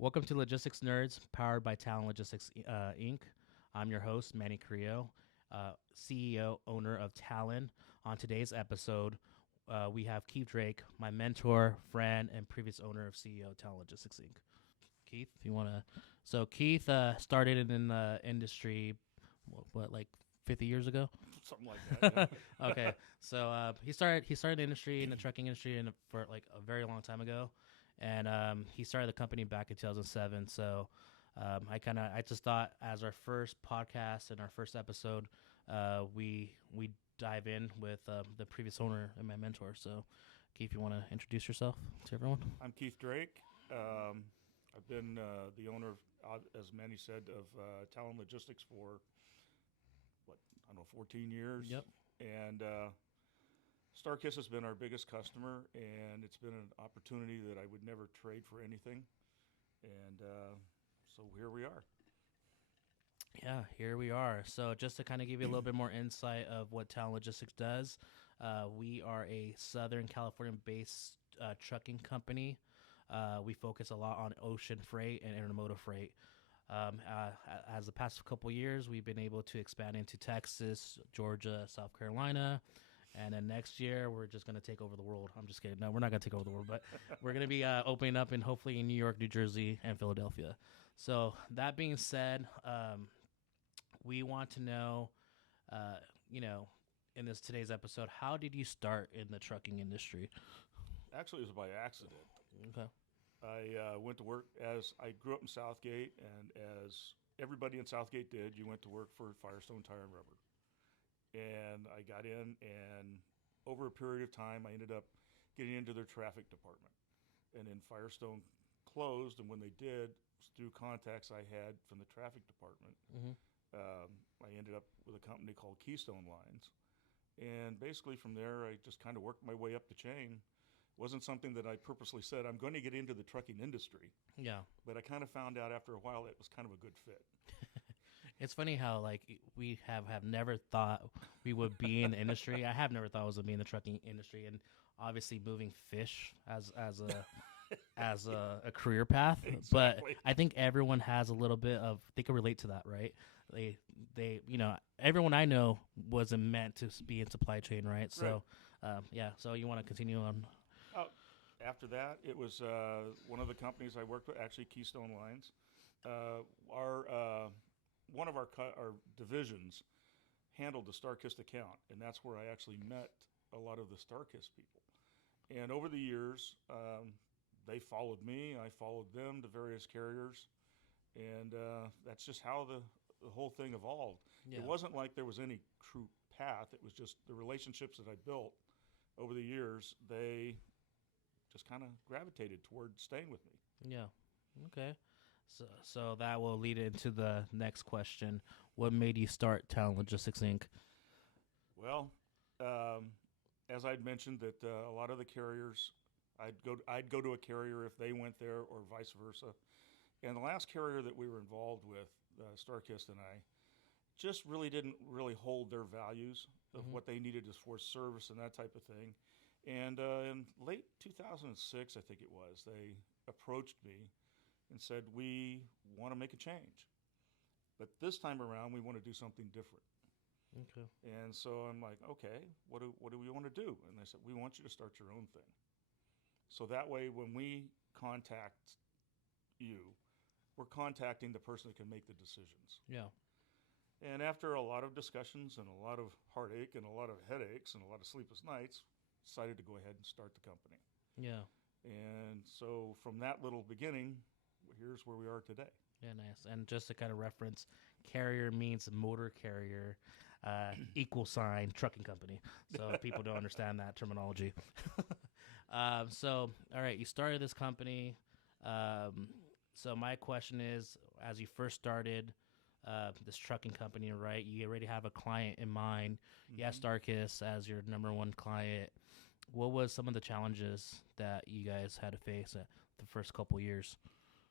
Welcome to Logistics Nerds, powered by Talon Logistics Inc. I'm your host, Manny Carrillo, CEO, owner of Talon. On today's episode, we have Keith Drake, my mentor, friend, and previous owner of CEO of Talon Logistics Inc. Keith, if you want to. So Keith started in the industry, like 50 years ago? Something like that. Yeah. Okay, so he started the industry in the trucking industry for like a very long time ago, and he started the company back in 2007. So I just thought as our first podcast and our first episode, we dive in with the previous owner and my mentor. So, Keith, you want to introduce yourself to everyone? I'm Keith Drake. I've been the owner, as Manny said, of Talon Logistics for, I don't know, 14 years. Yep. And StarKiss has been our biggest customer, and it's been an opportunity that I would never trade for anything. And so here we are. Yeah, here we are. So just to kind of give you a little bit more insight of what Talon Logistics does, we are a Southern California-based trucking company. We focus a lot on ocean freight and intermodal freight. As the past couple years, we've been able to expand into Texas, Georgia, South Carolina, and then next year we're just going to take over the world. I'm just kidding. No, we're not going to take over the world, but we're going to be opening up hopefully in New York, New Jersey, and Philadelphia. So that being said, we want to know, in today's episode, how did you start in the trucking industry? Actually, it was by accident. Okay. I went to work as I grew up in Southgate, and as everybody in Southgate did, you went to work for Firestone Tire and Rubber. And I got in, and over a period of time, I ended up getting into their traffic department. And then Firestone closed, and when they did, through contacts I had from the traffic department, I ended up with a company called Keystone Lines. And basically from there, I just kind of worked my way up the chain. It wasn't something that I purposely said, I'm going to get into the trucking industry. Yeah. But I kind of found out after a while it was kind of a good fit. It's funny how like we have never thought we would be in the industry. I have never thought I was going to be in the trucking industry, and obviously moving fish as a as a career path. Exactly. But I think everyone has a little bit of they can relate to that, right? They everyone I know wasn't meant to be in supply chain, right? So yeah. So you want to continue on? After that, it was one of the companies I worked with, actually Keystone Lines. One of our divisions handled the StarKist account, and that's where I actually met a lot of the StarKist people. And over the years, they followed me, I followed them to various carriers, and that's just how the whole thing evolved. Yeah. It wasn't like there was any true path. It was just the relationships that I built over the years, they just kind of gravitated toward staying with me. Yeah. Okay. So that will lead into the next question. What made you start Talon Logistics Inc? Well, as I'd mentioned, that a lot of the carriers, I'd go to a carrier if they went there, or vice versa. And the last carrier that we were involved with, StarKist and I, just really didn't really hold their values of what they needed as for service and that type of thing. And in late 2006, I think it was, they approached me and said, we want to make a change. But this time around, we want to do something different. Okay. And so I'm like, okay, what do we want to do? And they said, we want you to start your own thing. So that way, when we contact you, we're contacting the person that can make the decisions. Yeah. And after a lot of discussions and a lot of heartache and a lot of headaches and a lot of sleepless nights, decided to go ahead and start the company. Yeah. And so from that little beginning, here's where we are today. Yeah, nice. And just to kind of reference, carrier means motor carrier, equal sign trucking company. So people don't understand that terminology. So, all right, you started this company. So my question is, as you first started this trucking company, right, you already have a client in mind. You have StarKiss as your number one client. What was some of the challenges that you guys had to face at the first couple years?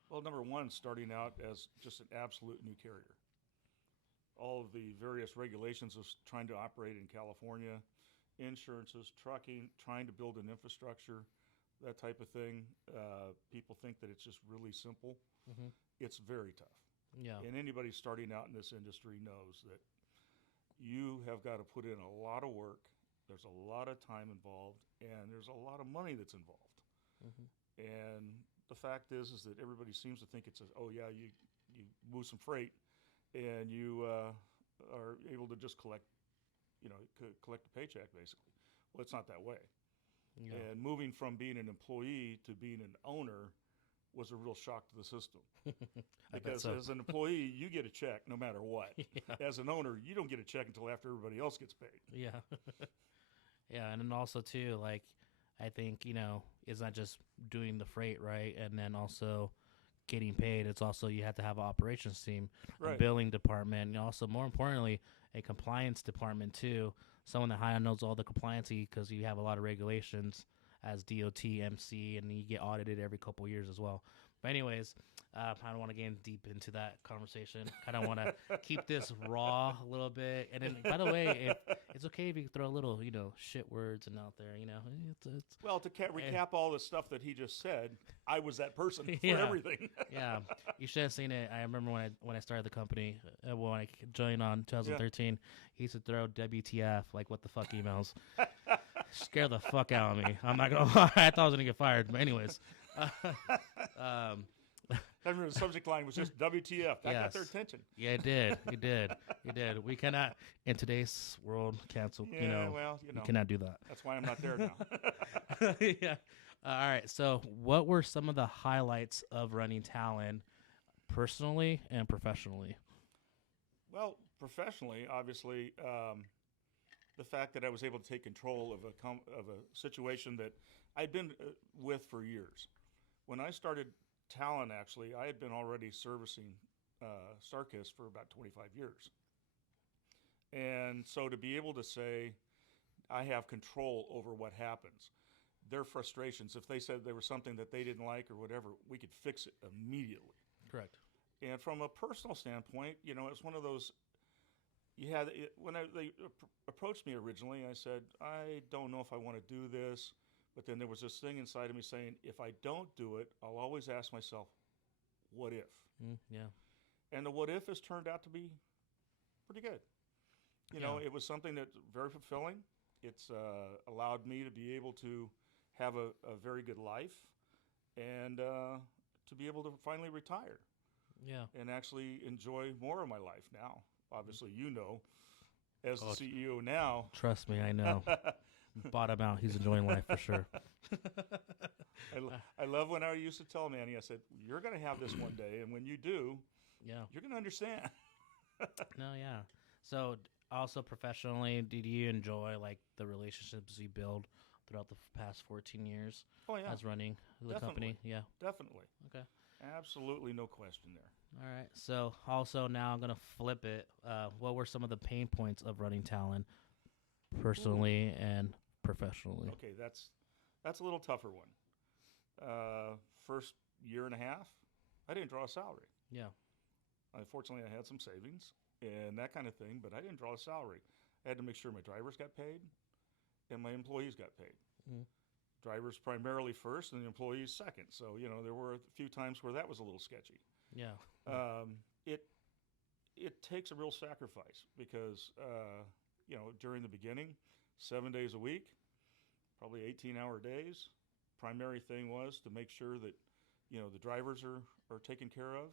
Well, number one, starting out as just an absolute new carrier. All of the various regulations of trying to operate in California, insurances, trucking, trying to build an infrastructure, that type of thing, people think that it's just really simple. Hmm. It's very tough. Yeah. And anybody starting out in this industry knows that you have got to put in a lot of work. There's a lot of time involved, and there's a lot of money that's involved. Hmm. And the fact is that everybody seems to think it's a, oh yeah, you move some freight, and you are able to just collect, collect a paycheck basically. Well, it's not that way. Yeah. And moving from being an employee to being an owner was a real shock to the system. I bet Because so. as an employee, you get a check no matter what. Yeah. As an owner, you don't get a check until after everybody else gets paid. Yeah. Yeah, and then also too, like I think it's not just doing the freight right, and then also getting paid. It's also you have to have an operations team, a Right. billing department, and also more importantly, a compliance department too. Someone that high knows all the compliance because you have a lot of regulations as DOT, MC, and you get audited every couple years as well. But anyways, I don't want to get deep into that conversation. Kind of want to keep this raw a little bit. And then, by the way, it's okay if you throw a little, shit words and out there. It's Well, to recap all the stuff that he just said, I was that person for Yeah. everything. Yeah, you should have seen it. I remember when I started the company, when I joined on 2013, he used to throw WTF, like what the fuck emails. Scare the fuck out of me. I'm not gonna lie. I thought I was gonna get fired, but anyways. Um, I remember the subject line was just WTF. That got their Yes. attention. yeah, it did. It did. It did. We cannot in today's world cancel. Yeah, well, we cannot do that. that's why I'm not there now. Yeah. All right. So, what were some of the highlights of running Talon, personally and professionally? Well, professionally, obviously, the fact that I was able to take control of a situation that I'd been with for years. When I started Talon, actually, I had been already servicing Starkiss for about 25 years. And so to be able to say, I have control over what happens, their frustrations, if they said there was something that they didn't like or whatever, we could fix it immediately. Correct. And from a personal standpoint, it's one of those. When they approached me originally, I said, I don't know if I want to do this. But then there was this thing inside of me saying, if I don't do it, I'll always ask myself, what if? Yeah. And the what if has turned out to be pretty good. Yeah. It was something that's very fulfilling. It's allowed me to be able to have a very good life and to be able to finally retire Yeah. and actually enjoy more of my life now. Obviously, as the Oh, CEO now. Trust me, I know. Bottom out, he's enjoying life for sure. I love when I used to tell Manny, I said, you're going to have this one day, and when you do, Yeah. you're going to understand. No, yeah. So, also professionally, did you enjoy like the relationships you build throughout the past 14 years Oh, yeah, as running the company? Yeah. definitely. Okay. Absolutely no question there. All right. So, also now I'm gonna flip it. What were some of the pain points of running Talon, personally and professionally? Okay, that's a little tougher one. First year and a half, I didn't draw a salary. Yeah. Unfortunately, I had some savings and that kind of thing, but I didn't draw a salary. I had to make sure my drivers got paid and my employees got paid. Mhm. Drivers primarily first and the employees second. So, there were a few times where that was a little sketchy. Yeah. It takes a real sacrifice because, during the beginning, 7 days a week, probably 18-hour days. Primary thing was to make sure that, the drivers are taken care of,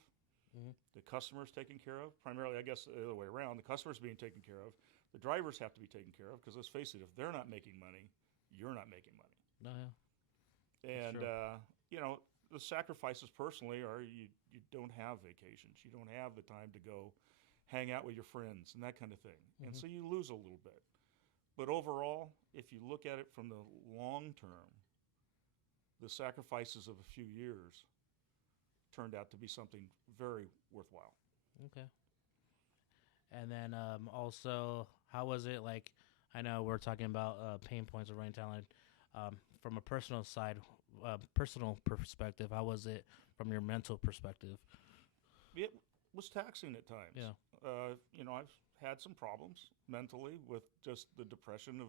Mhm. the customers taken care of. Primarily, I guess, the other way around, the customers being taken care of. The drivers have to be taken care of because let's face it, if they're not making money, you're not making money. No, yeah. And, true. the sacrifices personally are you don't have vacations. You don't have the time to go hang out with your friends and that kind of thing. And so you lose a little bit. But overall, if you look at it from the long term, the sacrifices of a few years turned out to be something very worthwhile. Okay. And then also, how was it like? I know we're talking about pain points of running Talon. From a personal side, personal perspective, how was it from your mental perspective? It was taxing at times. Yeah. I've had some problems mentally with just the depression of,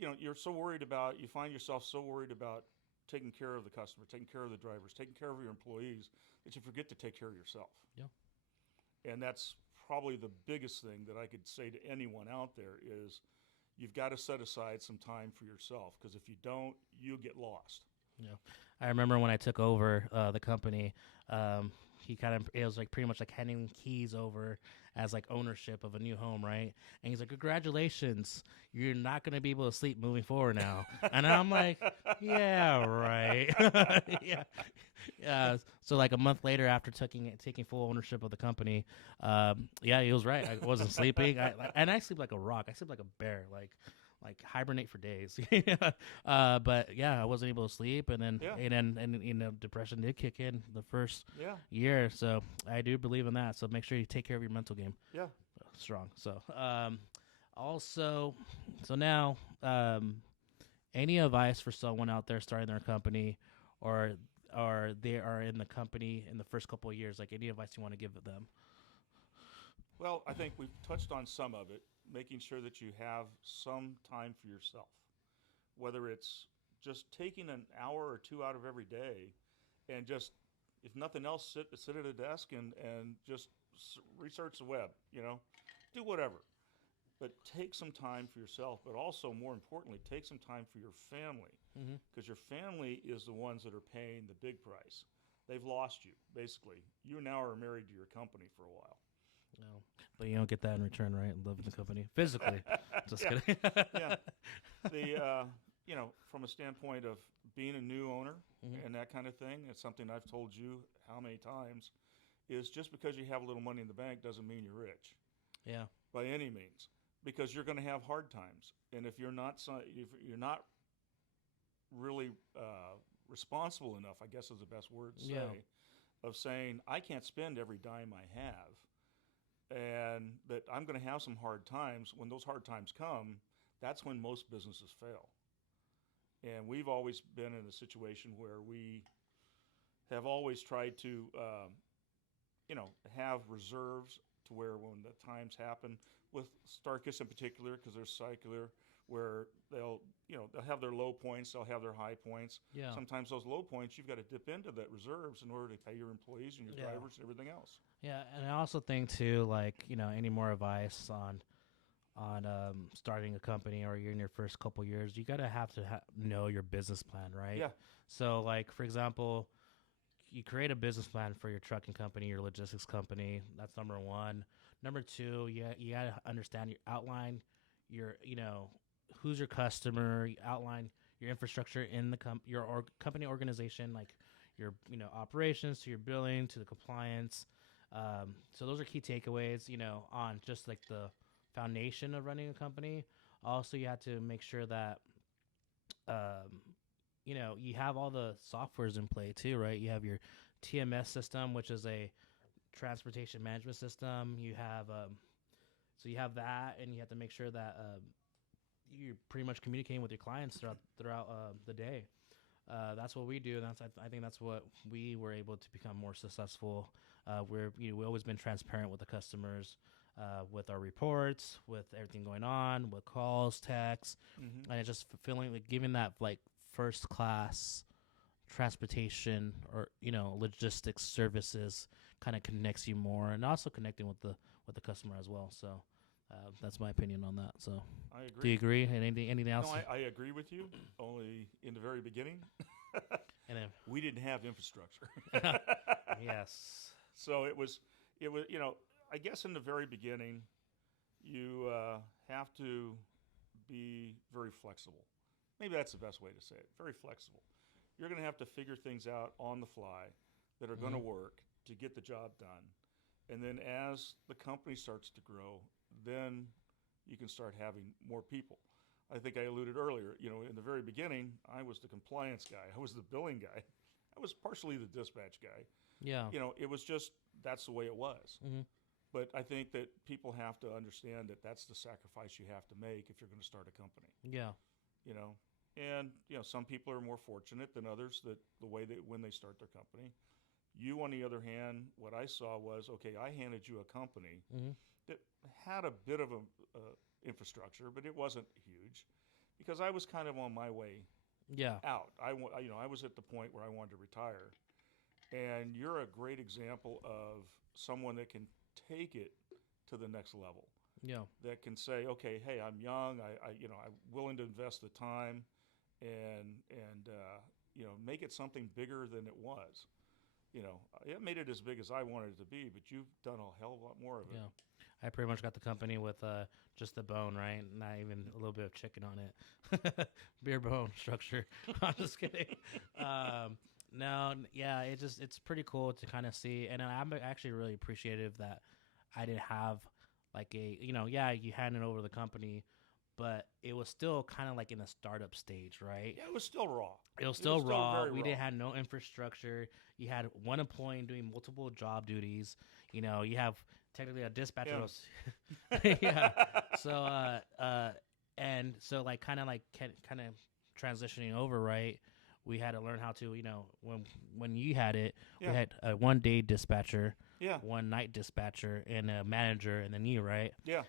you find yourself so worried about taking care of the customer, taking care of the drivers, taking care of your employees, that you forget to take care of yourself. Yeah. And that's probably the biggest thing that I could say to anyone out there is you've got to set aside some time for yourself, because if you don't, you'll get lost. Yeah, I remember when I took over the company. He kind of it was like pretty much like handing keys over as like ownership of a new home, right? And he's like, "Congratulations, you're not gonna be able to sleep moving forward now." And I'm like, "Yeah, right." Yeah, yeah. So like a month later, after taking full ownership of the company, yeah, he was right. I wasn't sleeping, and I sleep like a rock. I sleep like a bear, like hibernate for days. But yeah, I wasn't able to sleep, and then Yeah. and you know, depression did kick in the first Yeah. year. So I do believe in that. So make sure you take care of your mental game Yeah. strong. So also, so now any advice for someone out there starting their company, or they are in the company in the first couple of years, like any advice you want to give them? Well, I think we've touched on some of it, making sure that you have some time for yourself, whether it's just taking an hour or two out of every day and just, if nothing else, sit at a desk and just research the web, do whatever. But take some time for yourself, but also, more importantly, take some time for your family, Mm-hmm. because your family is the ones that are paying the big price. They've lost you, basically. You now are married to your company for a while. No, but you don't get that in return, right? Loving the company physically. Just Yeah, kidding. yeah. The from a standpoint of being a new owner Mm-hmm. and that kind of thing, it's something I've told you how many times. Is just because you have a little money in the bank doesn't mean you're rich Yeah. by any means, because you're going to have hard times, and if you're not really responsible enough, I guess is the best word to say, Yeah. of saying I can't spend every dime I have, and that I'm going to have some hard times. When those hard times come, that's when most businesses fail. And we've always been in a situation where we have always tried to, have reserves to where when the times happen, with Starkist in particular, because they're cycler, where they'll have their low points, they'll have their high points. Yeah. Sometimes those low points, you've got to dip into that reserves in order to pay your employees and your Yeah. drivers and everything else. Yeah, and I also think too, like, you know, any more advice on starting a company, or you're in your first couple years, you gotta have to know your business plan, right? Yeah. So, like, for example, you create a business plan for your trucking company, your logistics company. That's number one. Number two, you gotta understand your outline, who's your customer. You outline your infrastructure in the company organization, like your operations to your billing to the compliance. So those are key takeaways, on just like the foundation of running a company. Also, you have to make sure that you have all the softwares in play too, right? You have your TMS system, which is a transportation management system. You have so you have that, and you have to make sure that you're pretty much communicating with your clients throughout the day. That's what we do, and I think that's what we were able to become more successful. We've always been transparent with the customers, with our reports, with everything going on, with calls, texts, Mm-hmm. and it's just feeling like giving that like first class transportation, or logistics services kind of connects you more, and also connecting with the customer as well. So that's my opinion on that. So I agree. do you agree? And anything else? No, I agree with you. Only in the very beginning, And then, we didn't have infrastructure. yes. So it was, I guess in the very beginning, you have to be very flexible. Maybe that's the best way to say it. Very flexible. You're going to have to figure things out on the fly that are going to Mhm. work to get the job done. And then as the company starts to grow, then you can start having more people. I think I alluded earlier, in the very beginning, I was the compliance guy. I was the billing guy. I was partially the dispatch guy. Yeah. It was just, that's the way it was. Mm-hmm. But I think that people have to understand that that's the sacrifice you have to make if you're going to start a company. Yeah. you know. And some people are more fortunate than others that the way that when they start their company. You, on the other hand, what I saw was, okay, I handed you a company Mm-hmm. that had a bit of a infrastructure, but it wasn't huge, because I was kind of on my way Yeah. out. I was at the point where I wanted to retire, and you're a great example of someone that can take it to the next level. Yeah. That can say, okay, hey, I'm young. I'm willing to invest the time, and make it something bigger than it was. It made it as big as I wanted it to be, but you've done a hell of a lot more of it. Yeah. I pretty much got the company with just the bone, right? Not even a little bit of chicken on it. Beer bone structure. I'm just kidding. No, yeah, it's pretty cool to kind of see, and I'm actually really appreciative that I didn't have like yeah, you handed over the company, but it was still kind of like in a startup stage, right? Yeah, it was still raw. It was still raw. very We raw. didn't have no infrastructure. You had one employee doing multiple job duties. You have technically a dispatcher. Yeah. Was, yeah. So and so like kind of transitioning over, right? We had to learn how to, when you had it, Yeah. we had a 1 day dispatcher, Yeah. 1 night dispatcher, and a manager, and then you, right? Yeah.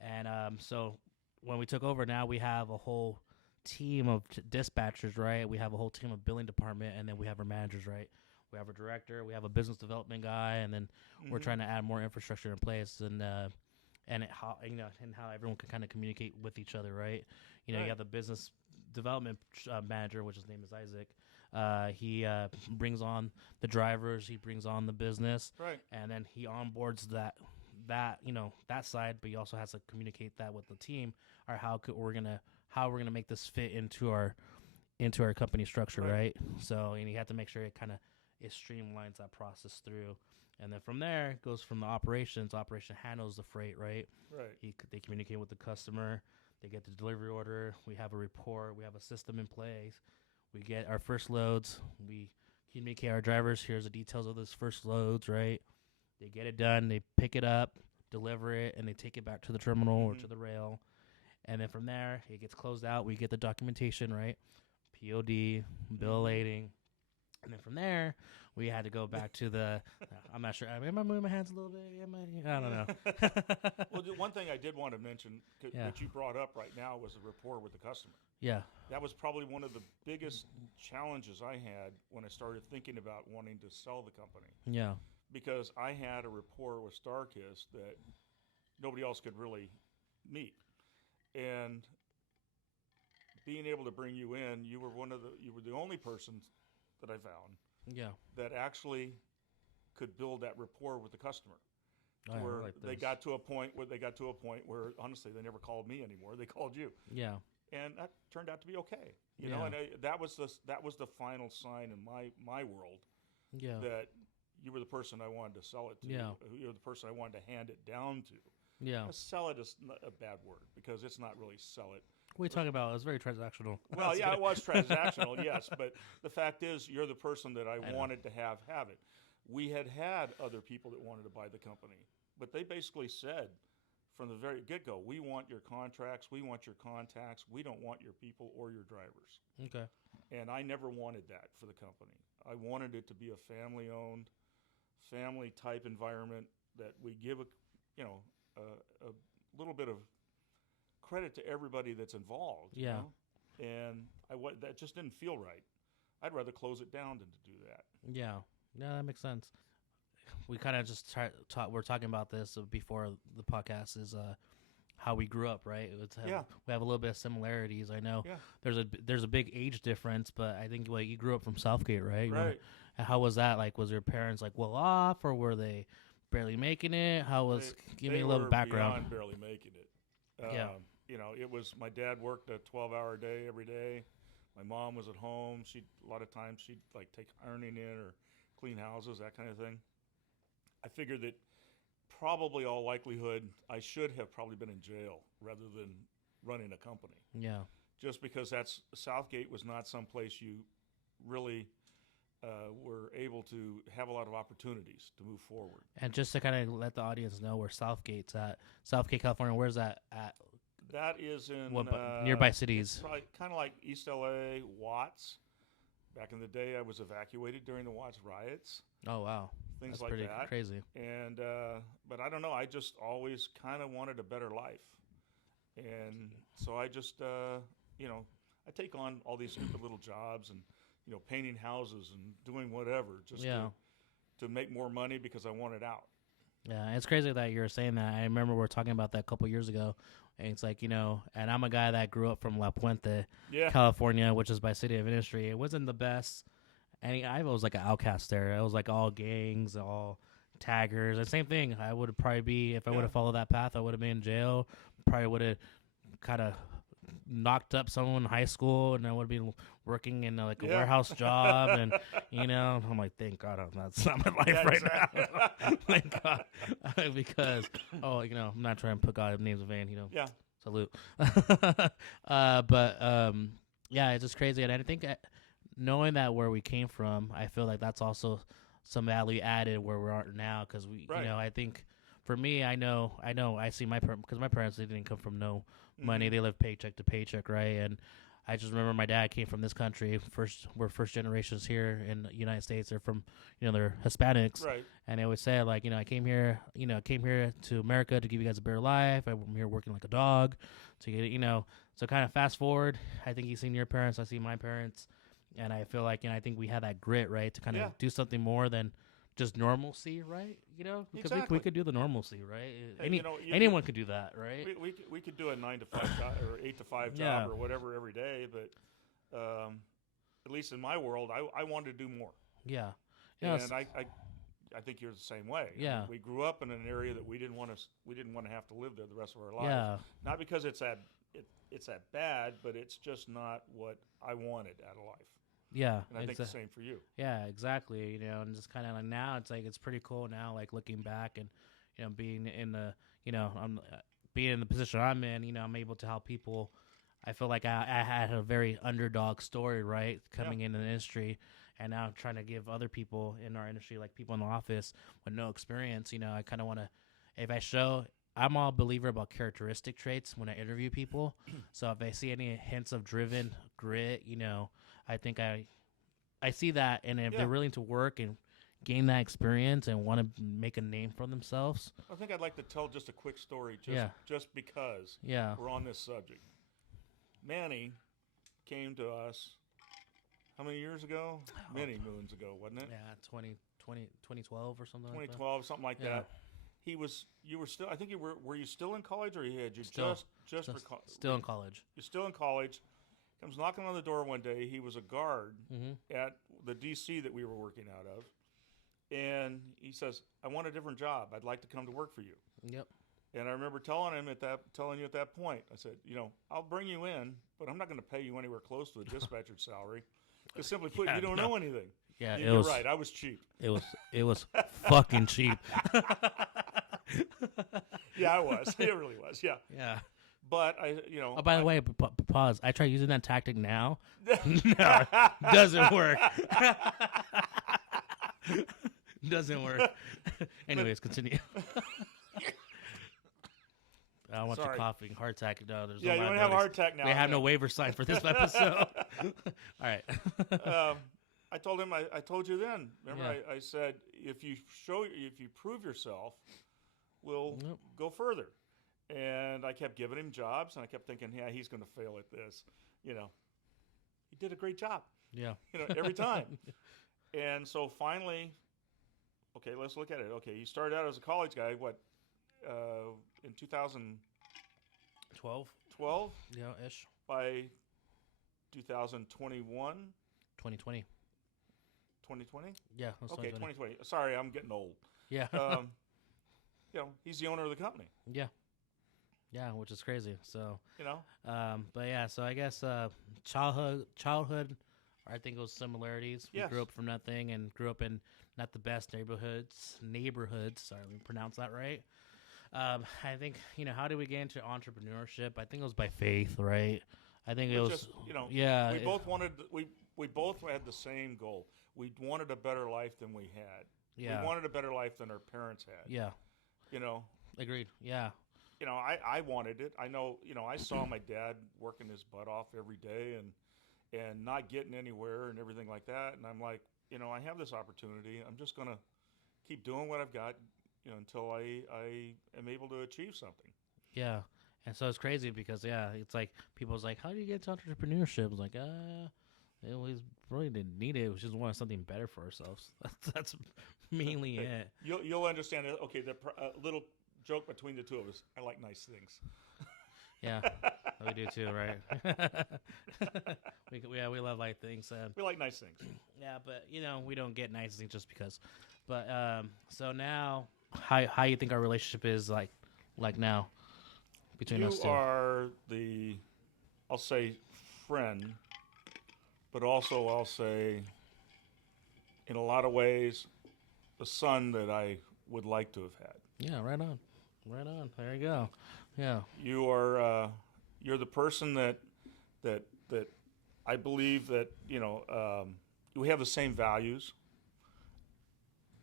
And so when we took over, now we have a whole team of dispatchers, right? We have a whole team of billing department, and then we have our managers, right? We have a director, we have a business development guy, and then we're trying to add more infrastructure in place, and how everyone can kind of communicate with each other, right? You Right. have the business development manager, which his name is Isaac. He brings on the drivers, he brings on the business, Right. and then he onboards that that side, but he also has to communicate that with the team, or how we're gonna make this fit into our company structure, right? So, and you have to make sure it streamlines that process through, and then from there it goes from the operations. Operation handles the freight, right? Right. They communicate with the customer, they get the delivery order, we have a report, we have a system in place, we get our first loads, we communicate our drivers, here's the details of those first loads, right? They get it done, they pick it up, deliver it, and they take it back to the terminal or to the rail. And then from there, it gets closed out. We get the documentation, right? POD, bill lading. And then from there, we had to go back to the. I'm not sure. Am I moving my hands a little bit? I don't know. Well, the one thing I did want to mention, Yeah. which you brought up right now, was the rapport with the customer. Yeah. That was probably one of the biggest challenges I had when I started thinking about wanting to sell the company. Yeah. Because I had a rapport with StarKiss that nobody else could really meet. And being able to bring you in, you were the only person that I found Yeah. that actually could build that rapport with the customer. I Where like they this. got to a point where honestly they never called me anymore. They called you. Yeah. And that turned out to be okay. Yeah. And that was the final sign in my world Yeah. that you were the person I wanted to sell it to. Yeah. You were the person I wanted to hand it down to. Yeah. Sell it is a bad word because it's not really sell it. What are you talking about? It was very transactional. Well, yeah, it was transactional, yes. But the fact is, you're the person that I wanted to have it. We had other people that wanted to buy the company, but they basically said from the very get-go, we want your contracts, we want your contacts, we don't want your people or your drivers. Okay. And I never wanted that for the company. I wanted it to be a family-owned, family-type environment that we give a little bit of credit to everybody that's involved. Yeah. And that just didn't feel right. I'd rather close it down than to do that. Yeah. Yeah, that makes sense. We kind of just we're talking about this before the podcast is how we grew up, right? We have a little bit of similarities. I know there's a big age difference, but I think you grew up from Southgate, right? Right. How was that? Like, was your parents like well off, or were they barely making it? Give me a little background. Beyond barely making it. It was my dad worked a 12-hour day every day. My mom was at home. A lot of times she'd like take ironing in or clean houses, that kind of thing. I figured that probably all likelihood I should have probably been in jail rather than running a company. Yeah. Just because Southgate was not someplace you really were able to have a lot of opportunities to move forward. And just to kind of let the audience know where Southgate's at, Southgate, California, where's that at? That is in what nearby cities? Probably kind of like East LA, Watts. Back in the day, I was evacuated during the Watts riots. Oh wow, things that's like pretty that. Crazy. And but I don't know. I just always kind of wanted a better life, and so I just I take on all these stupid little jobs and painting houses and doing whatever just Yeah. to make more money because I want it out. Yeah, it's crazy that you're saying that. I remember we were talking about that a couple years ago, and it's like, and I'm a guy that grew up from La Puente, Yeah. California, which is my city of industry. It wasn't the best. And I was like an outcast there. It was like all gangs, all taggers. The same thing. I would probably be, if I would have followed that path, I would have been in jail. Probably would have kind of knocked up someone in high school, and I would be working in like a warehouse job, and I'm like, thank God that's not my life right now. Thank God, because I'm not trying to put God names in vain, Yeah. Salute. But yeah, it's just crazy, and I think knowing that where we came from, I feel like that's also some value added where we are now, because I think. For me, I know. I see because my parents, they didn't come from no money. They lived paycheck to paycheck, right? And I just remember my dad came from this country. We're first generations here in the United States. They're from, they're Hispanics, Right. and they always say like, I came here, to America to give you guys a better life. I'm here working like a dog, to get, So kind of fast forward, I think you've seen your parents. I see my parents, and I feel like, I think we had that grit, right, to kind of do something more than just normalcy, right? Because Exactly. we could do the normalcy, right? Hey, Anyone could do that, right? We could do a 9 to 5 job or 8 to 5 job or whatever every day, but at least in my world, I wanted to do more. Yeah. And I think you're the same way. Yeah. I mean, we grew up in an area that we didn't want to have to live there the rest of our lives. Yeah. Not because it's that bad, but it's just not what I wanted out of life. Yeah, and I think the same for you. Yeah, exactly. And just kind of like now, it's like it's pretty cool now. Like looking back and being in the I'm being in the position I'm in. I'm able to help people. I feel like I had a very underdog story, right, coming in the industry, and now I'm trying to give other people in our industry, like people in the office with no experience. I kind of want to, if I show. I'm all believer about characteristic traits when I interview people. So if I see any hints of driven grit, I think I see that, and if they're willing to work and gain that experience and want to make a name for themselves. I think I'd like to tell just a quick story, just because we're on this subject. Manny came to us how many years ago? Many moons ago, wasn't it? Yeah, 2012 or something 2012, something like that. You were still, I think were you still in college, or had you still in college? You're still in college. Comes knocking on the door one day. He was a guard at the DC that we were working out of, and he says, "I want a different job. I'd like to come to work for you." Yep. And I remember telling you at that point, I said, "I'll bring you in, but I'm not going to pay you anywhere close to a dispatcher's salary, because simply put, you don't know anything." Yeah, you're right. I was cheap. It was fucking cheap. Yeah, it was. It really was. Yeah. Yeah. But Oh, by the way, pause. I try using that tactic now. No, doesn't work. Doesn't work. Anyways, continue. I want you coughing. Heart attack. No, there's no. You want to have a heart attack now. We have no waiver sign for this episode. All right. I told him. I told you then. Remember, I said if you prove yourself, we'll go further. And I kept giving him jobs, and I kept thinking, yeah, he's going to fail at this. He did a great job. Yeah. Every time. And so finally, okay, let's look at it. Okay, he started out as a college guy, in 2012? 12? Yeah, ish. By 2021? 2020. 2020? Yeah. Okay, 2020. Sorry, I'm getting old. Yeah. He's the owner of the company. Yeah. Yeah, which is crazy. So, but yeah, so I guess childhood, I think it was similarities. We grew up from nothing and grew up in not the best neighborhoods. Sorry, let me pronounce that right. I think, how did we get into entrepreneurship? I think it was by faith, right? I think it was just, we both we both had the same goal. We wanted a better life than we had. Yeah. We wanted a better life than our parents had. Yeah. Agreed. Yeah. I wanted it. I know, I saw my dad working his butt off every day and not getting anywhere and everything like that. And I'm like, I have this opportunity. I'm just going to keep doing what I've got, until I am able to achieve something. Yeah. And so it's crazy because it's like people's like, how do you get into entrepreneurship? It's like, it was really didn't need it. We just wanted something better for ourselves. That's mainly Hey, it. you'll understand it. Okay, the little joke between the two of us. I like nice things. Yeah, we do too, right? we love light things, and We like nice things. yeah, but we don't get nice things just because. But so now, how you think our relationship is like now between us You two? are the, I'll say, friend, but also I'll say, in a lot of ways, the son that I would like to have had. Yeah, right on, right on. There you go. Yeah, You are, you're the person that I believe that we have the same values,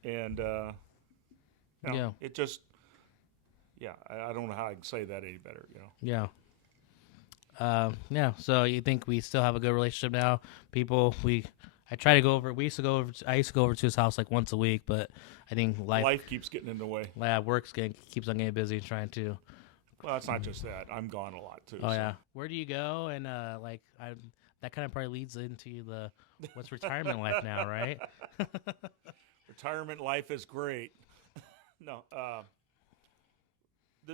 and yeah, it just, yeah, I don't know how I can say that any better. yeah. Yeah. So you think we still have a good relationship now? People, I try to go over. We used to go over. I used to go over to his house like once a week, but I think Life keeps getting in the way. keeps on getting busy trying to. Well, it's not just that. I'm gone a lot too. Oh So. yeah. Where do you go? And that kind of probably leads into the what's retirement life now, right? Retirement life is great. No,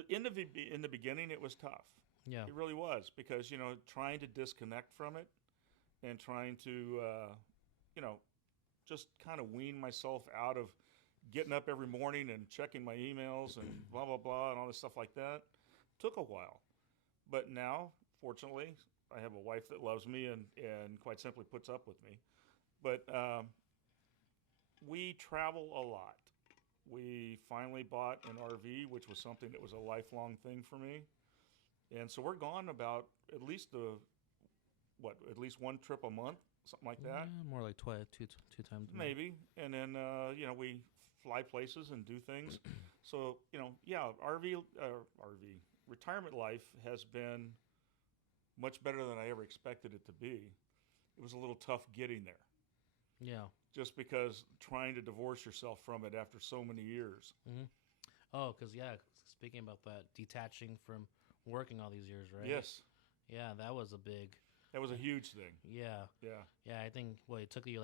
in the beginning it was tough. Yeah. It really was because trying to disconnect from it and trying to just kind of wean myself out of getting up every morning and checking my emails and blah blah blah and all this stuff like that took a while. But now, fortunately, I have a wife that loves me and quite simply puts up with me. But we travel a lot. We finally bought an RV, which was something that was a lifelong thing for me. And so we're gone about at least one trip a month, something like that. Yeah, more like two times a month. Maybe. And then, we fly places and do things. So, yeah, RV, retirement life has been much better than I ever expected it to be. It was a little tough getting there. Yeah. Just because trying to divorce yourself from it after so many years. Mm-hmm. Oh, because speaking about that, detaching from working all these years, right? Yes. Yeah, that was a big. That was a huge thing. Yeah. Yeah. Yeah, I think it took you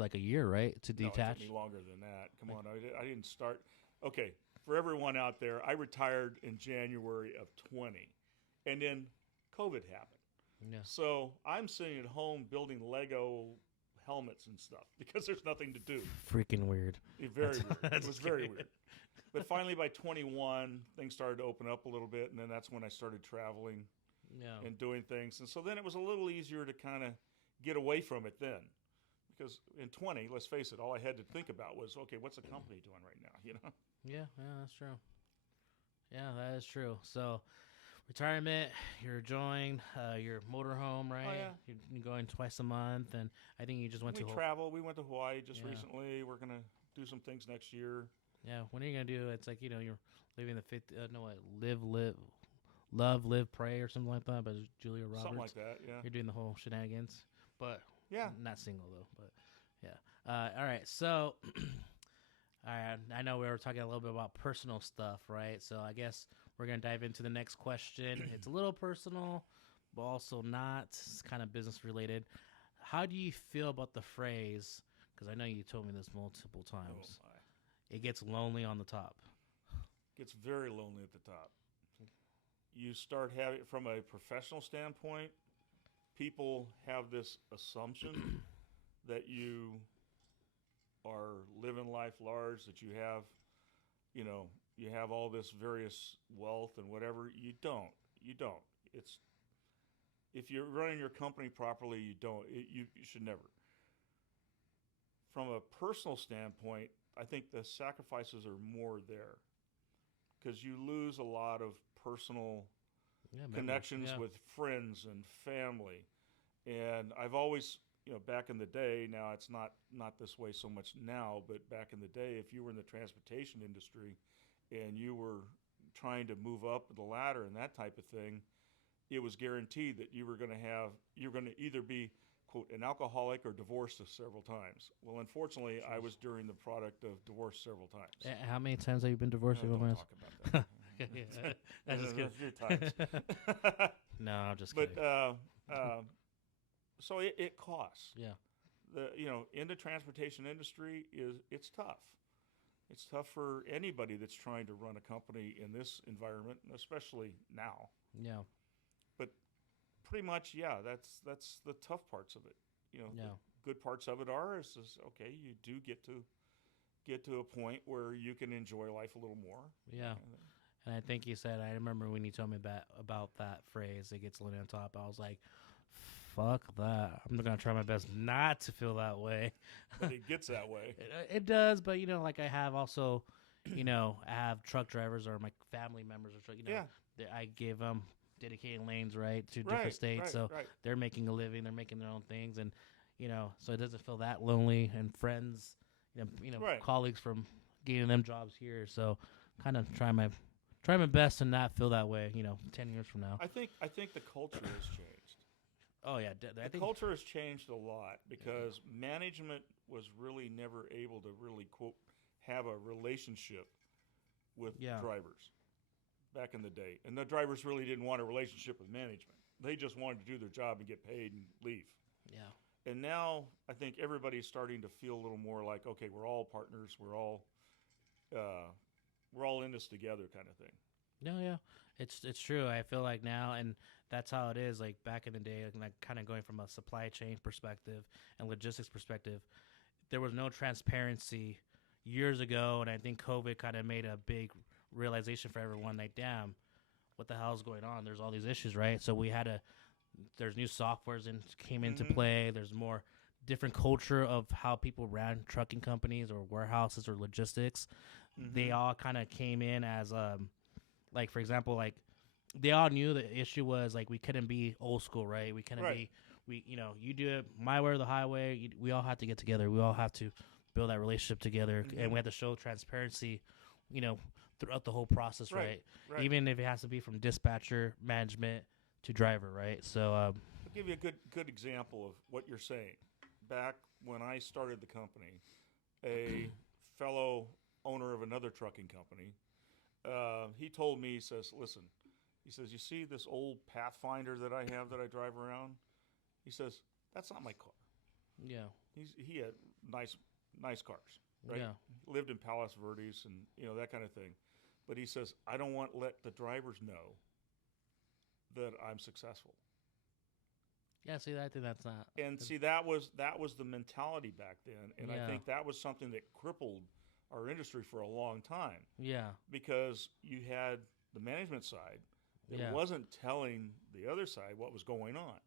like a year, right, to No, it detach. took me longer than that. Come on, I didn't start. Okay, for everyone out there, I retired in January of 20, and then COVID happened. Yeah. So I'm sitting at home building Lego helmets and stuff because there's nothing to do. Freaking weird. Very weird. It That's was very scary. weird. But finally, by 21, things started to open up a little bit, and then that's when I started traveling Yeah. and doing things. And so then it was a little easier to kind of get away from it then. Because in 20, let's face it, all I had to think about was, okay, what's the company doing right now? Yeah, that's true. Yeah, that is true. So, retirement, you're enjoying your motorhome, right? Oh, yeah. You're going twice a month, and I think you just went We to travel. We went to Hawaii just Yeah. recently. We're going to do some things next year. Yeah, when are you gonna do? It's like you're living the fifth. No, what? Love, live, pray, or something like that. But Julia Roberts. Something like that, yeah. You're doing the whole shenanigans, but Yeah. not single though. But yeah. All right. So, all right. I know we were talking a little bit about personal stuff, right? So I guess we're gonna dive into the next question. It's a little personal, but also not. It's kind of business related. How do you feel about the phrase? Because I know you told me this multiple times. Oh, my. It gets lonely on the top. Gets very lonely at the top. You start having, from a professional standpoint, people have this assumption that you are living life large, that you have, you have all this various wealth and whatever. You don't. You don't. It's if you're running your company properly, you don't. You should never. From a personal standpoint, I think the sacrifices are more there because you lose a lot of personal connections with friends and family. And I've always, back in the day, now it's not this way so much now, but back in the day, if you were in the transportation industry and you were trying to move up the ladder and that type of thing, it was guaranteed that you're going to either be, quote, an alcoholic or divorced several times. Well, unfortunately, I was during the product of divorce several times. How many times have you been divorced? Don't talk about that. Yeah. and That's just a few times. kidding. No, I'm just But kidding. uh, so it costs. Yeah. In the transportation industry it's tough. It's tough for anybody that's trying to run a company in this environment, especially now. Yeah. But pretty much, yeah, that's the tough parts of it. The Yeah. good parts of it is okay. You do get to a point where you can enjoy life a little more. That Yeah. kind of thing. And I think you said, I remember when you told me about that phrase, it gets lit on top. I was like, fuck that. I'm going to try my best not to feel that way. But it gets that way. It does, but, like I have also, I have truck drivers or my family members or truck, Yeah. I give them dedicated lanes, right, to different Right. states. Right. So Right. they're making a living, they're making their own things. And, so it doesn't feel that lonely and friends, Right. colleagues from getting them jobs here. So kind of try my best to not feel that way, 10 years from now. I think the culture has changed. Oh, yeah. I The think culture has changed a lot because management was really never able to really quote have a relationship with Yeah. drivers back in the day, and the drivers really didn't want a relationship with management. They just wanted to do their job and get paid and leave. Yeah. And now I think everybody's starting to feel a little more like, okay, we're all partners. We're all in this together, kind of thing. No, yeah. It's true. I feel like now, and that's how it is. Like back in the day, like kind of going from a supply chain perspective and logistics perspective, there was no transparency years ago, and I think COVID kind of made a big realization for everyone. Like, damn, what the hell is going on? There's all these issues, right? So we had to. There's new softwares and came into Mm-hmm. play. There's more different culture of how people ran trucking companies or warehouses or logistics. They Mm-hmm. all kind of came in as like for example, like they all knew the issue was like we couldn't be old school, right? We couldn't Right. be you do it my way or the highway. We all have to get together. We all have to build that relationship together, Mm-hmm. and we have to show transparency, you know, throughout the whole process, right? Right. Even if it has to be from dispatcher, management to driver, right? So I'll give you a good example of what you're saying. Back when I started the company, a fellow owner of another trucking company, he told me, he says, listen, he says, you see this old Pathfinder that I have that I drive around? He says, that's not my car. yeah, He had nice cars, right? yeah, Lived in Palos Verdes and that kind of thing. But he says, I don't want to let the drivers know that I'm successful. yeah. See, I think that's not. And see, that was the mentality back then, and I Yeah. think that was something that crippled our industry for a long time Yeah, because you had the management side that yeah. wasn't telling the other side what was going on.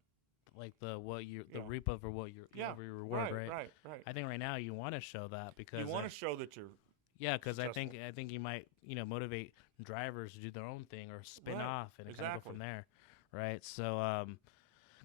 Like the Yeah. reap over what you Yeah, over your reward, right? right. I think right now you want to show that because You want to show that you're yeah, because successful. I think you might motivate drivers to do their own thing or spin Right, off and kind of go exactly. from there, right? So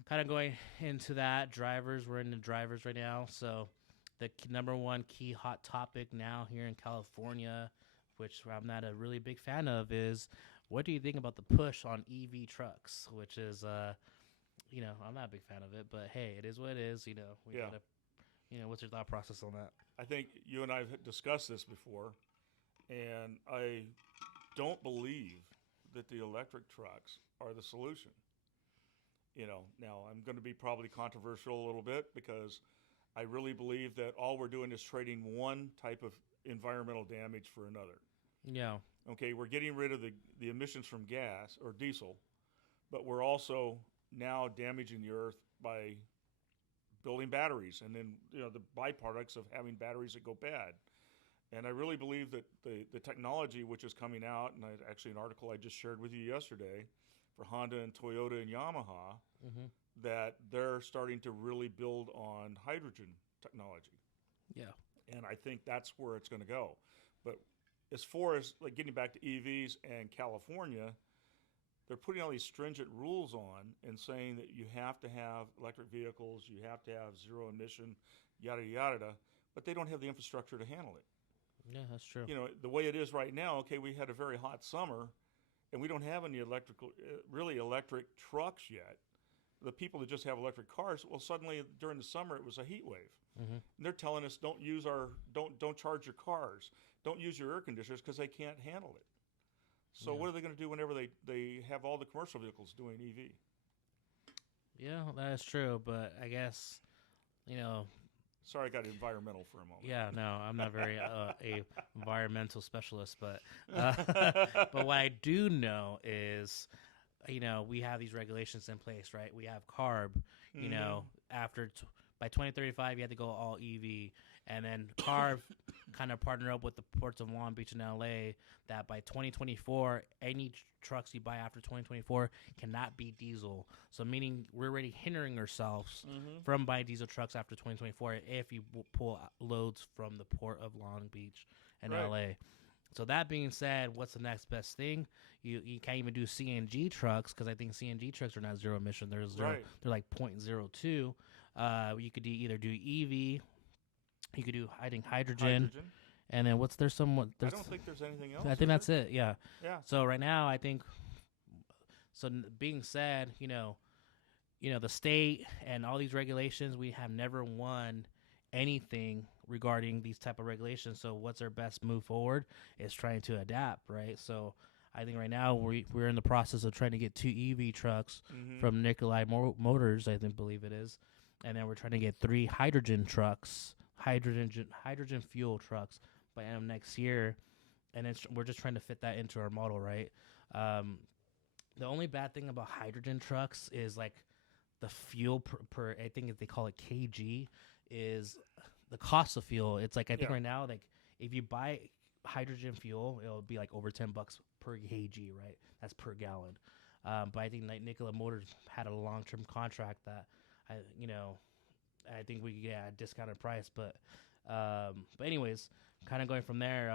kind of going into that drivers, we're into drivers right now. So the number one key hot topic now here in California, which I'm not a really big fan of, is what do you think about the push on EV trucks? Which is I'm not a big fan of it, but hey, it is what it is. We Yeah. gotta what's your thought process on that? I think you and I have discussed this before, and I don't believe that the electric trucks are the solution. Now I'm going to be probably controversial a little bit because I really believe that all we're doing is trading one type of environmental damage for another. Yeah, Okay, we're getting rid of the emissions from gas or diesel, but we're also now damaging the earth by building batteries and then the byproducts of having batteries that go bad. And I really believe that the technology which is coming out, and actually an article I just shared with you yesterday for Honda and Toyota and Yamaha, mm-hmm. that they're starting to really build on hydrogen technology. Yeah, And I think that's where it's going to go. But as far as like getting back to EVs and California, they're putting all these stringent rules on and saying that you have to have electric vehicles, you have to have zero emission, yada yada, but they don't have the infrastructure to handle it. yeah, that's true. The way it is right now, okay, we had a very hot summer, and we don't have any really electric trucks yet. The people that just have electric cars, well, suddenly during the summer it was a heat wave. Mm-hmm. And they're telling us don't charge your cars, don't use your air conditioners because they can't handle it. So Yeah. what are they going to do whenever they have all the commercial vehicles doing EV? Yeah, that is true. But I guess, you know, Sorry, I got environmental for a yeah, no, I'm not very a environmental specialist, but but moment. what I do know is, we have these regulations in place, right? We have CARB, you hmm know, after by 2035 you have to go all EV, and then CARB kind of partner up with the ports of Long Beach and LA that by 2024 any trucks you buy after 2024 cannot be diesel. So meaning we're already hindering ourselves hmm from buying diesel trucks after 2024 if you pull loads from the port of Long Beach and Right. LA. So that being said, what's the next best thing? You can't even do CNG trucks because I think CNG trucks are not zero emission. They're zero. Right. They're like 0.02. You could either do EV. You could do I think hydrogen, Hydrogen. and then what's there's somewhat I there's don't think there's anything I else, think is there? that's it. Yeah. Yeah. So right now I think so. Being said, the state and all these regulations, we have never won anything regarding these type of regulations. So what's our best move forward is trying to adapt, right? So I think right now we're in the process of trying to get 2 EV trucks hmm from Nikolai Motors, I think believe it is, and then we're trying to get 3 hydrogen fuel trucks by end of next year, and we're just trying to fit that into our model, right? Um, the only bad thing about hydrogen trucks is like the fuel per I think if they call it kg is the cost of fuel. It's like I think Yeah. right now like if you buy hydrogen fuel, it'll be like over $10 per kg, right? That's per gallon. But I think like Nikola Motors had a long term contract that I you know I think we could get a discounted price. But anyways, kind of going from there.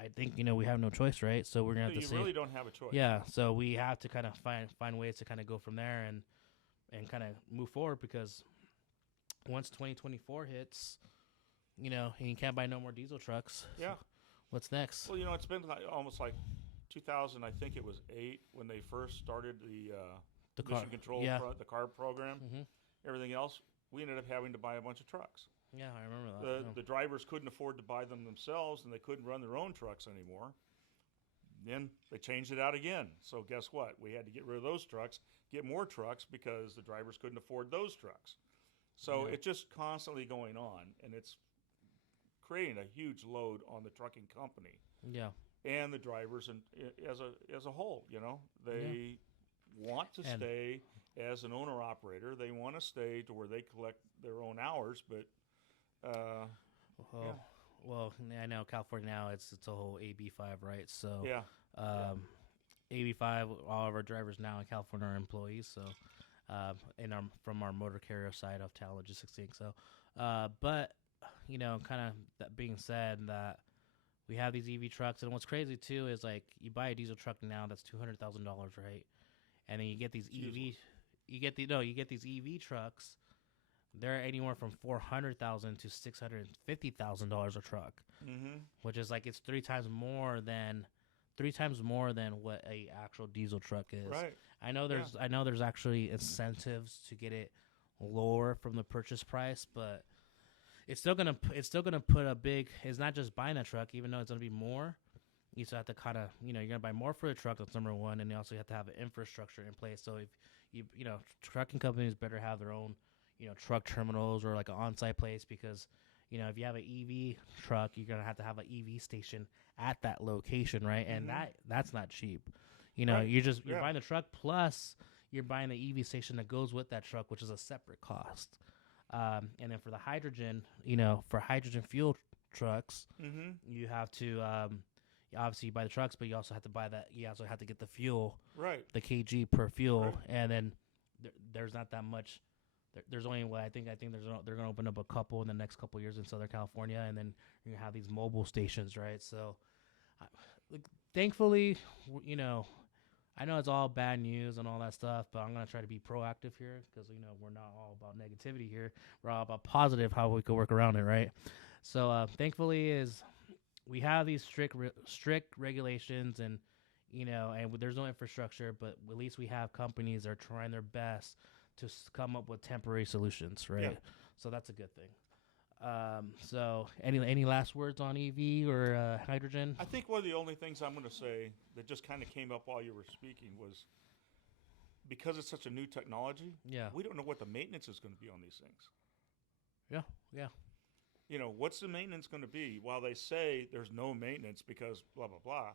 I think we have no choice, right? So we're gonna have to You see. really don't have a choice. Yeah, so we have to kind of find ways to kind of go from there and kind of move forward because once 2024 hits, and you can't buy no more diesel trucks. Yeah. What's next? Well, it's been almost like 2000. I think it was 8 when they first started the The car. mission control, Yeah. the CARB program. Hmm. Everything else, we ended up having to buy a bunch of trucks. Yeah, I remember that. The drivers couldn't afford to buy them themselves, and they couldn't run their own trucks anymore. Then they changed it out again. So guess what? We had to get rid of those trucks, get more trucks because the drivers couldn't afford those trucks. So Yeah. it's just constantly going on, and it's creating a huge load on the trucking company Yeah. and the drivers, and as a whole. They want to And stay as an owner operator. They want to stay to where they collect their own hours, but yeah, well, I know California now it's a whole AB5, right? So yeah, yeah. um, AB5, all of our drivers now in California are employees. So from our motor carrier side of Talon Logistics Inc. So, but kind of that being said, that we have these EV trucks, and what's crazy too is like you buy a diesel truck now that's $200,000, right? And then you get these EV, you get these EV trucks. They're anywhere from $400,000 to $650,000 a truck, Mm-hmm. which is like it's three times more than what a actual diesel truck is. Right. I know there's actually incentives to get it lower from the purchase price, but it's still gonna put a big. It's not just buying that truck, even though it's gonna be more. You still have to kind of you're gonna buy more for the truck. That's number one, and you also have to have an infrastructure in place. So if trucking companies better have their own truck terminals or like an on-site place because if you have an EV truck, you're gonna have an EV station at that location, right? And Mm-hmm. that's not cheap. Right. You're Yeah. buying the truck plus you're buying the EV station that goes with that truck, which is a separate cost. And then for the hydrogen, for hydrogen fuel trucks, Mm-hmm. you have to obviously you buy the trucks, but you also have to buy that. You also have to get the fuel, Right. the kg per fuel, Right. and then there's not that much. There's only they're gonna open up a couple in the next couple years in Southern California, and then you're gonna have these mobile stations, right? So, thankfully, I know it's all bad news and all that stuff, but I'm gonna try to be proactive here because we're not all about negativity here. We're all about positive, how we could work around it, right? So, thankfully, is we have these strict regulations and and there's no infrastructure, but at least we have companies that are trying their best to come up with temporary solutions, right? Yeah. So that's a good thing. So any last words on EV or hydrogen? I think one of the only things I'm going to say that just kind of came up while you were speaking was because it's such a new technology, Yeah, we don't know what the maintenance is going to be on these things. yeah, yeah, You know, what's the maintenance going to be? While they say there's no maintenance because blah, blah, blah,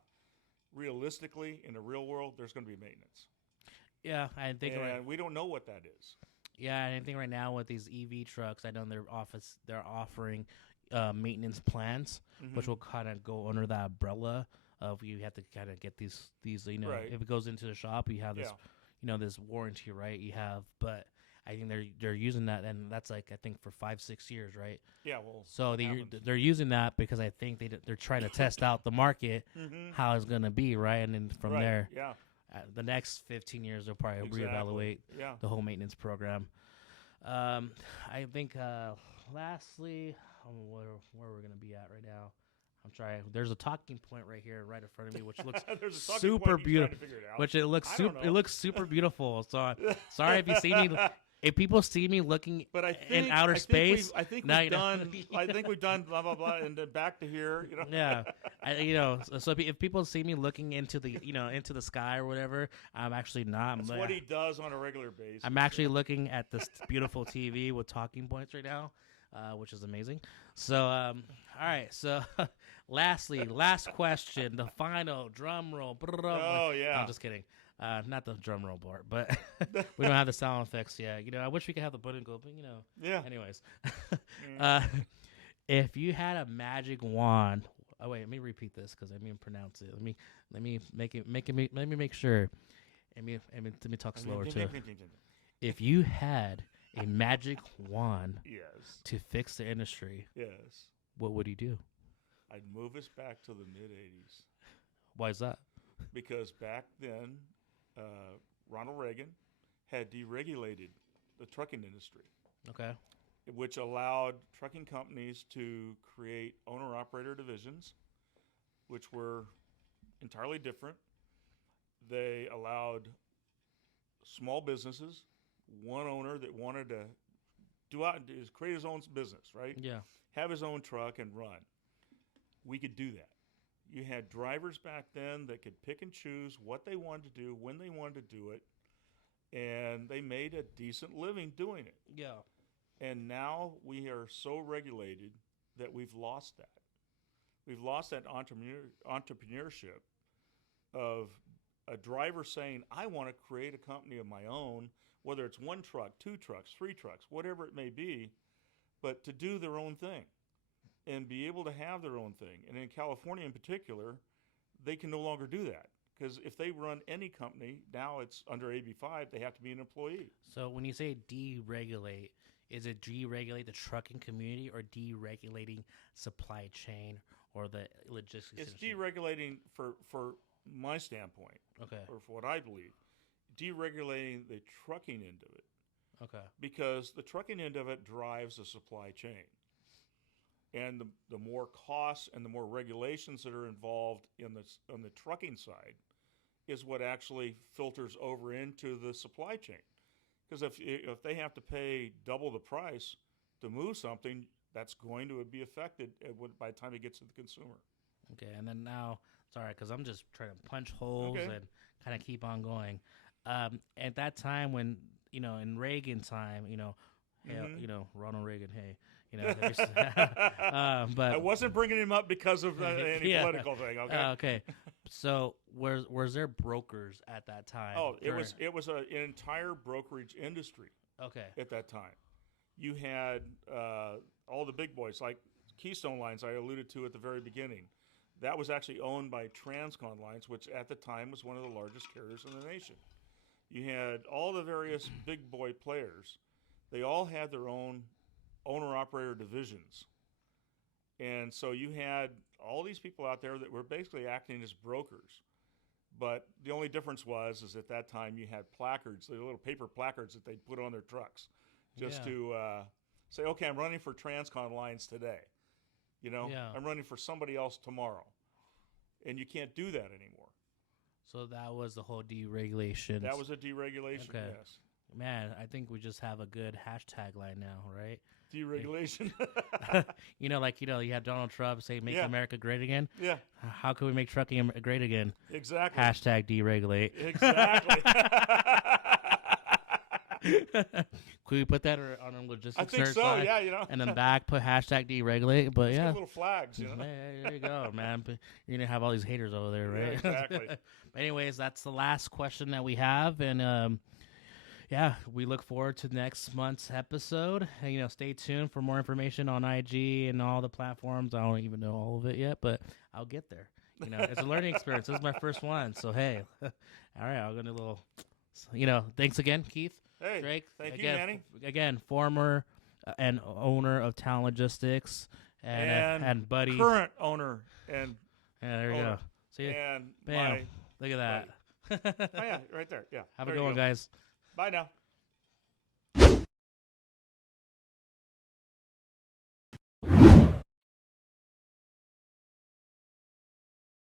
realistically, in the real world, there's going to be maintenance. yeah. I think right. And we don't know what that is. Yeah, and I think right now with these EV trucks, I know they're offering maintenance plans, which will kind of go under that umbrella of you have to kind of get these Right. if it goes into the shop, you have this Yeah. this warranty, right? You have, but I think they're using that, and that's like I think for 5-6 years, right? Yeah, well, So it happens. they're using that because I think they're trying to test out the market, how it's gonna be, right? And then from Right. there, Yeah. the next 15 years they'll probably Exactly. reevaluate Yeah. the whole maintenance program. I think lastly, where we're gonna be at right now. I'm trying. There's a talking point right here, right in front of me, which looks There's a talking super point, he's trying to beautiful. figure it out. Which it looks I don't super. It know. looks super beautiful. So sorry if you see me. If people see me looking But I in think, outer space, I think now we've you know. done. I think we've done blah blah blah, and then back to here. You know. Yeah, so if people see me looking into the into the sky or whatever, I'm actually not. That's what he does on a regular basis. I'm actually looking at this beautiful TV with talking points right now, which is amazing. So, all right. So, lastly, last question, the final drum roll. Oh yeah. No, I'm just kidding. Not the drum roll part, but we don't have the sound effects yet. I wish we could have the button go, but Yeah. Anyways, if you had a magic wand, oh wait, let me repeat this because I mean pronounce it. Let me make sure. Let me talk slower too. If you had a magic wand Yes. to fix the industry, Yes. what would you do? I'd move us back to the mid '80s Why is that? because back then, Ronald Reagan had deregulated the trucking industry, Okay. which allowed trucking companies to create owner-operator divisions, which were entirely different. They allowed small businesses, one owner that wanted to create his own business, right? Yeah. Have his own truck and run. We could do that. You had drivers back then that could pick and choose what they wanted to do, when they wanted to do it, and they made a decent living doing it. Yeah. And now we are so regulated that we've lost that. We've lost that entrepreneurship of a driver saying, I want to create a company of my own, whether it's one truck, two trucks, three trucks, whatever it may be, but to do their own thing and be able to have their own thing. And in California in particular, they can no longer do that because if they run any company, now it's under AB5, they have to be an employee. So when you say deregulate, is it deregulate the trucking community or deregulating supply chain or the logistics It's industry? deregulating for my standpoint, Okay. or for what I believe, deregulating the trucking end of it. Okay. Because the trucking end of it drives the supply chain. And the more costs and the more regulations that are involved on the trucking side is what actually filters over into the supply chain. Because if they have to pay double the price to move something, that's going to be affected by the time it gets to the consumer. Okay. And then now, sorry, because I'm just trying to punch holes and kind of keep on going. At that time when, in Reagan time, Ronald Reagan, hey, but I wasn't bringing him up because of any political thing. Okay. Okay. So was there brokers at that time? Oh, it was an entire brokerage industry. Okay. At that time, you had all the big boys like Keystone Lines I alluded to at the very beginning. That was actually owned by Transcon Lines, which at the time was one of the largest carriers in the nation. You had all the various big boy players. They all had their own owner-operator divisions. And so you had all these people out there that were basically acting as brokers. But the only difference is at that time you had placards, the little paper placards that they'd put on their trucks just to say, okay, I'm running for Transcon Lines today. I'm running for somebody else tomorrow. And you can't do that anymore. So that was the whole deregulation. That was a deregulation, okay. yes. Man, I think we just have a good hashtag line now, right? Deregulation. You have Donald Trump say "Make Yeah. America Great Again." Yeah, How can we make trucking great again? exactly. Hashtag deregulate. Exactly. Could we put that on a I logistics think search so. side? Yeah, you know. And then back put hashtag deregulate. But Let's yeah, get little flags, you know. man, there you go, man. But you're gonna have all these haters over there, Yeah, right? exactly. But anyways, that's the last question that we have, and yeah, we look forward to next month's episode. And, stay tuned for more information on IG and all the platforms. I don't even know all of it yet, but I'll get there. It's a learning experience. This is my first one, so hey, all right, I'll go to a little. Thanks again, Keith. Hey, Drake. thank Again, you, Manny. Again, former and owner of Talon Logistics, and buddy. Current owner and Yeah, there you go. See, and bam. my Look at that. oh yeah, right there. Yeah. Have a there good you one, go. guys. Bye now.